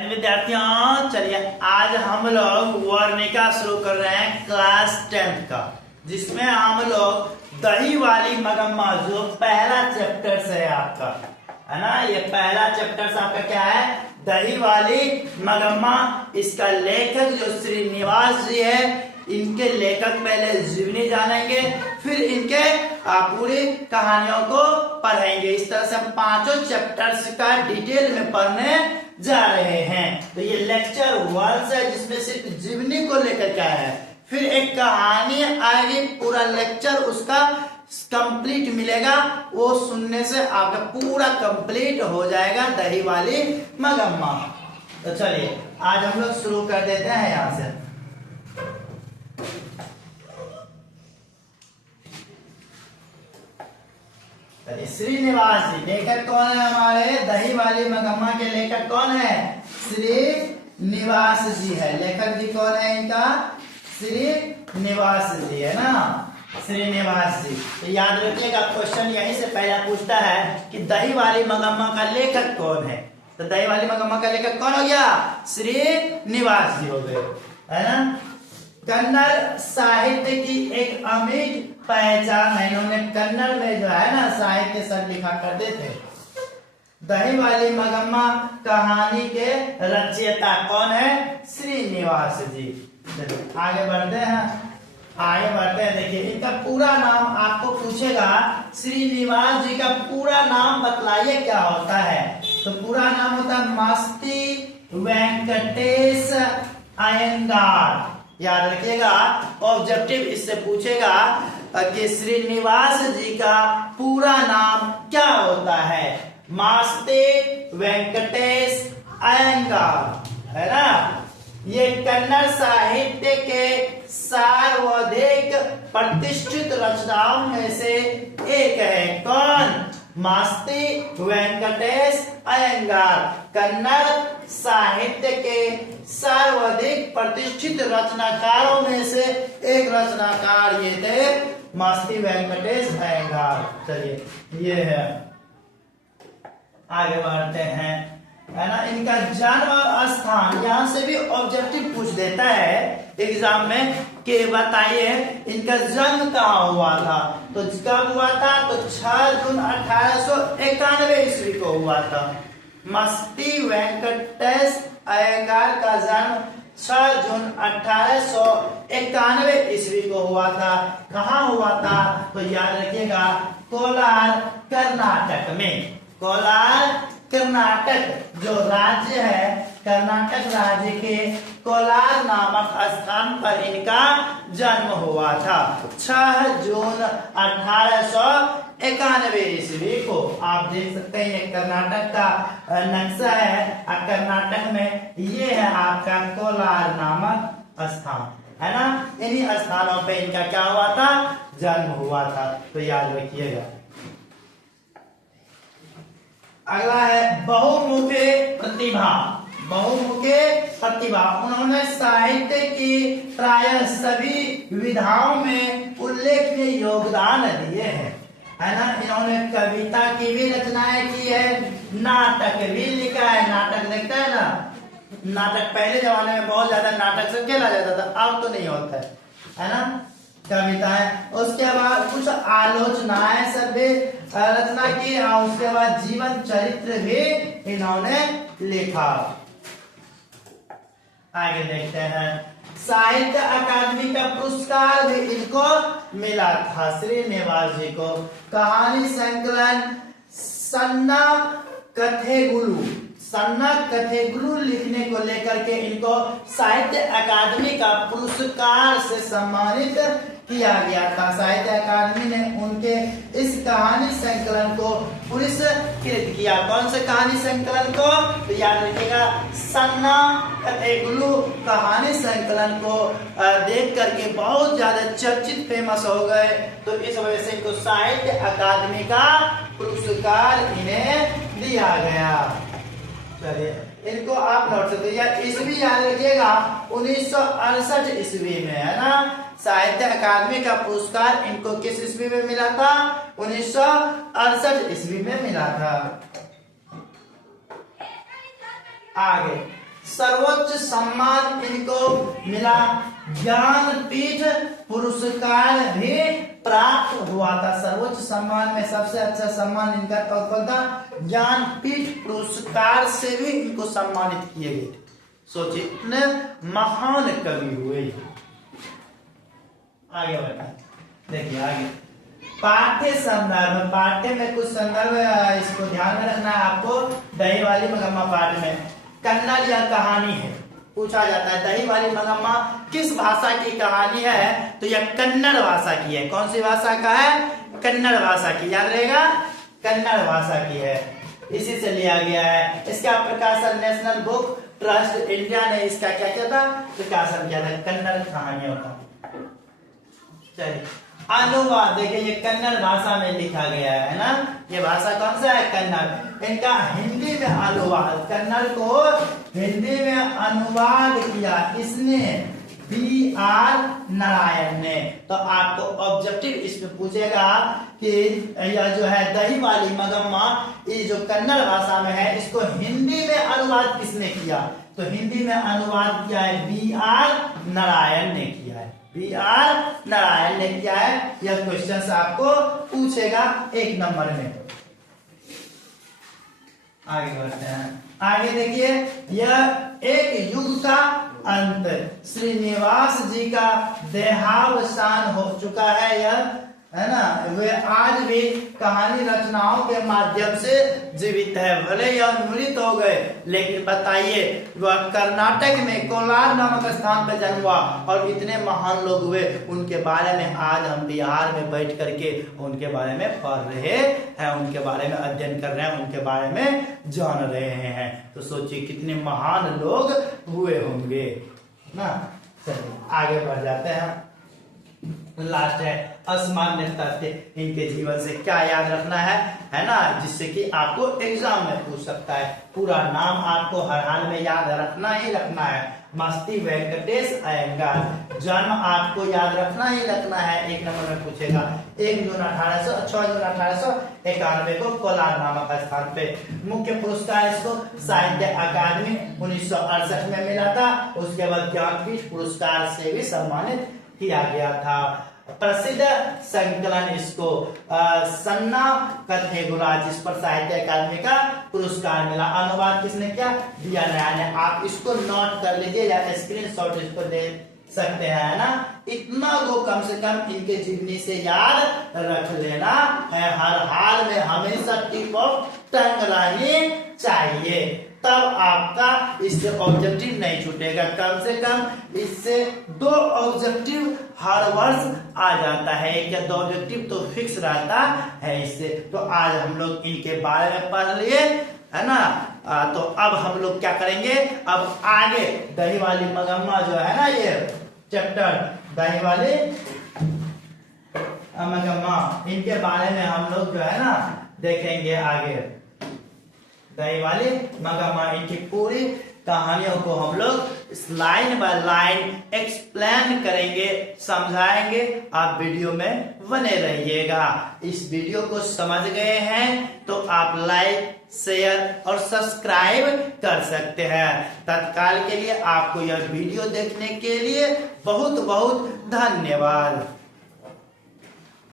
विद्यार्थियों, चलिए आज हम लोग वर्णिका शुरू कर रहे हैं क्लास 10th का, जिसमें हम लोग दही वाली मगम्मा जो पहला चैप्टर से है आपका, है ना। ये पहला चैप्टर से आपका क्या है, दही वाली मगम्मा। इसका लेखक जो श्रीनिवास जी है, इनके लेखक पहले जीवनी जानेंगे, फिर इनके पूरी कहानियों को पढ़ेंगे। इस तरह से हम पांचों चैप्टर्स का डिटेल में पढ़ने जा रहे हैं। तो ये लेक्चर 1 है, जिसमें सिर्फ जीवनी को लेकर क्या है, फिर एक कहानी आएगी, पूरा लेक्चर उसका कंप्लीट मिलेगा। वो सुनने से आपका पूरा कंप्लीट हो जाएगा दही वाली मगम्मा। तो चलिए आज हम लोग शुरू कर देते हैं यहां से। श्रीनिवास जी लेखक कौन है हमारे दही वाली मगम्मा के लेखक कौन है, श्रीनिवास जी है। लेखक जी कौन है इनका, श्रीनिवास जी है ना, श्रीनिवास जी। तो याद रखिएगा, क्वेश्चन यहीं से पहला पूछता है कि दही वाली मगम्मा का लेखक कौन है। तो दही वाली मगम्मा का लेखक कौन हो गया, श्रीनिवास जी हो गए, है ना। कन्नड़ साहित्य की एक अमिट पहचान है। इन्होंने कन्नड़ में जो है ना साहित्य सब लिखा करते थे। दही वाली मगम्मा कहानी के रचयिता कौन है, श्रीनिवास जी। आगे बढ़ते हैं। देखिए इनका पूरा नाम आपको पूछेगा, श्रीनिवास जी का पूरा नाम बतलाइए क्या होता है। तो पूरा नाम होता है मास्ती वेंकटेश अयंगार। याद रखिएगा, ऑब्जेक्टिव इससे पूछेगा कि श्रीनिवास जी का पूरा नाम क्या होता है, मास्ती वेंकटेश अयंगार, है ना। ये कन्नड़ साहित्य के सर्वाधिक प्रतिष्ठित रचनाओं में से एक है। कौन, मास्ती वेंकटेश अयंगार। कन्नड़ साहित्य के सर्वाधिक प्रतिष्ठित रचनाकारों में से एक रचनाकार ये थे, मास्ती वेंकटेश अयंगार। चलिए ये है, आगे बढ़ते हैं, है ना। इनका जन्म और स्थान यहाँ से भी ऑब्जेक्टिव पूछ देता है एग्जाम में कि बताइए इनका जन्म कहाँ हुआ था। तो कब हुआ था, तो 6 जून 1891 ईस्वी को हुआ था। मास्ती वेंकटेश अयंगार का जन्म 6 जून 1891 ईस्वी को हुआ था। कहाँ हुआ था, तो याद रखिएगा, कोलार कर्नाटक में। कोलार कर्नाटक जो राज्य है, कर्नाटक राज्य के कोलार नामक स्थान पर इनका जन्म हुआ था 6 जून 1891 ईस्वी को। आप देख सकते हैं ये कर्नाटक का नक्शा है, कर्नाटक में ये है आपका कोलार नामक स्थान, है ना। इन्हीं स्थानों पे इनका क्या हुआ था, जन्म हुआ था। तो याद रखिएगा। अगला है बहुमुखी प्रतिभा। बहुमुखी प्रतिभा, उन्होंने साहित्य की प्राय सभी विधाओं में उल्लेखनीय योगदान दिए हैं, है ना। इन्होंने कविता की भी रचनाएं की है, नाटक भी लिखा है। नाटक लिखता है ना, नाटक पहले जमाने में बहुत ज्यादा नाटक से खेला जाता था, अब तो नहीं होता है ना। कविताएं, उसके बाद कुछ आलोचनाएं सब भी रचना की, और उसके बाद जीवन चरित्र भी इन्होंने लिखा। आगे देखते हैं, साहित्य अकादमी का पुरस्कार भी इनको मिला था, श्रीनिवास जी को। कहानी संकलन सन्ना कथेगुरु लिखने को लेकर के इनको साहित्य अकादमी का पुरस्कार से सम्मानित किया गया था। साहित्य अकादमी ने उनके इस कहानी संकलन को पुरस्कृत किया। कौन से कहानी संकलन को, तो याद रखिएगा, सन्ना कथेगुरु कहानी संकलन को देख करके बहुत ज्यादा चर्चित फेमस हो गए। तो इस वजह से इनको साहित्य अकादमी का पुरस्कार इन्हें दिया गया। चलिए इनको आप नोट सकते हैं। ईस्वी याद रखिएगा, 1968 ईस्वी में, है ना। साहित्य अकादमी का पुरस्कार इनको किस ईस्वी में मिला था, 1968 ईस्वी में मिला था। आगे सर्वोच्च सम्मान इनको मिला, ज्ञानपीठ पुरस्कार भी प्राप्त हुआ था। सर्वोच्च सम्मान में सबसे अच्छा सम्मान इनका कौन था? ज्ञानपीठ पुरस्कार से भी इनको सम्मानित किए गए थे। सोचिए इतने महान कवि हुए। आगे बढ़ा, देखिए आगे पाठ्य संदर्भ। पाठ्य में कुछ संदर्भ इसको ध्यान में रखना है आपको। दही वाली मगम्मा पाठ में कन्नड़ यह कहानी है, पूछा जाता है दही वाली मगम्मा किस भाषा की कहानी है, तो यह कन्नड़ भाषा की है। कौन सी भाषा का है? कन्नड़ भाषा की, याद रहेगा, कन्नड़ भाषा की है, इसी से लिया गया है। इसका प्रकाशन नेशनल बुक ट्रस्ट इंडिया ने इसका क्या किया था? प्रकाशन किया था, कन्नड़ कहानियों का। चलिए अनुवाद, देखिए ये कन्नड़ भाषा में लिखा गया है ना, ये भाषा कौन सा है? कन्नड़। इनका हिंदी में अनुवाद, कन्नड़ को हिंदी में अनुवाद किया इसने B.R. नारायण ने। तो आपको ऑब्जेक्टिव इसमें पूछेगा कि यह जो है दही वाली मगम्मा, ये जो कन्नड़ भाषा में है, इसको हिंदी में अनुवाद किसने किया? तो हिंदी में अनुवाद किया है B.R. नारायण ने किया है, B.R. नारायण ने किया है। यह क्वेश्चन आपको पूछेगा 1 नंबर में। आगे बढ़ते हैं, आगे देखिए, यह एक युग का अंत, श्रीनिवास जी का देहावसान हो चुका है, यह है ना, वे आज भी कहानी रचनाओं के माध्यम से जीवित है। भले यह मृत हो गए, लेकिन बताइए वह कर्नाटक में कोलार नामक स्थान पर जन्म हुआ और इतने महान लोग हुए, उनके बारे में आज हम बिहार में बैठ करके उनके बारे में पढ़ रहे हैं, उनके बारे में अध्ययन कर रहे हैं, उनके बारे में जान रहे हैं। तो सोचिए कितने महान लोग हुए होंगे ना। चलिए आगे बढ़ जाते हैं। लास्ट है असामान्य तथ्य, इनके जीवन से क्या याद रखना है ना, जिससे कि आपको एग्जाम में पूछ सकता है। पूरा नाम आपको हर हाल में याद रखना ही रखना है, मस्ती वेंकटेश अयंगार। जन्म आपको याद रखना ही रखना है, 1 नंबर में पूछेगा। 6 जून 1891 को कोलार नामक स्थान पे। मुख्य पुरस्कार इसको साहित्य अकादमी 1968 में मिला था। उसके बाद ज्ञानपीठ पुरस्कार से भी सम्मानित किया गया था। प्रसिद्ध संकलन इसको सन्ना कथे गुरा, जिस पर साहित्य अकादमी का पुरस्कार मिला। अनुवाद किसने किया? B.R. नारायण ने। आप इसको नोट कर लीजिए या स्क्रीनशॉट इसको दे सकते हैं ना। इतना को कम से कम इनके जीवनी से याद रख लेना है, हर हाल में हमेशा टिप ऑफ टंग रहनी चाहिए, तब आपका इससे ऑब्जेक्टिव नहीं छूटेगा। कम से कम इससे 2 ऑब्जेक्टिव हर वर्ष आ जाता है, 1 या 2 ऑब्जेक्टिव तो फिक्स रहता है इससे। तो आज हम लोग इनके बारे में पढ़ लिए है ना। तो अब हम लोग क्या करेंगे, अब आगे दही वाली मगम्मा जो है ना, ये चैप्टर दही वाली मगम्मा, इनके बारे में हम लोग जो है ना देखेंगे आगे। दही वाली मगम्मा, इनकी पूरी कहानियों को हम लोग लाइन बाय लाइन एक्सप्लेन करेंगे, समझाएंगे। आप वीडियो में बने रहिएगा। इस वीडियो को समझ गए हैं तो आप लाइक, शेयर और सब्सक्राइब कर सकते हैं। तत्काल के लिए आपको यह वीडियो देखने के लिए बहुत बहुत धन्यवाद।